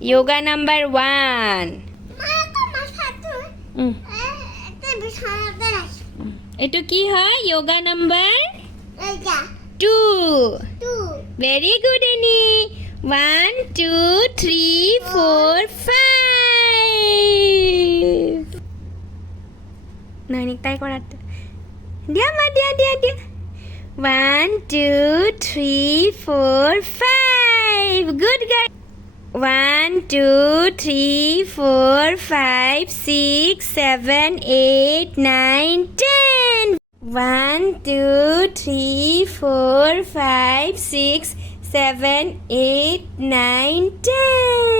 Yoga number 1. এটো কি হয়? Yoga number 2. Very good, Annie. 1, 2, 3, 4, 5. Nani তাই করাতে দিয়া মা দিয়া 1, 2, 3, 4, 5. Good girl. 1, 2, 3, 4, 5, 6, 7, 8, 9, 10. 1, 2, 3, 4, 5, 6, 7, 8, 9, 10.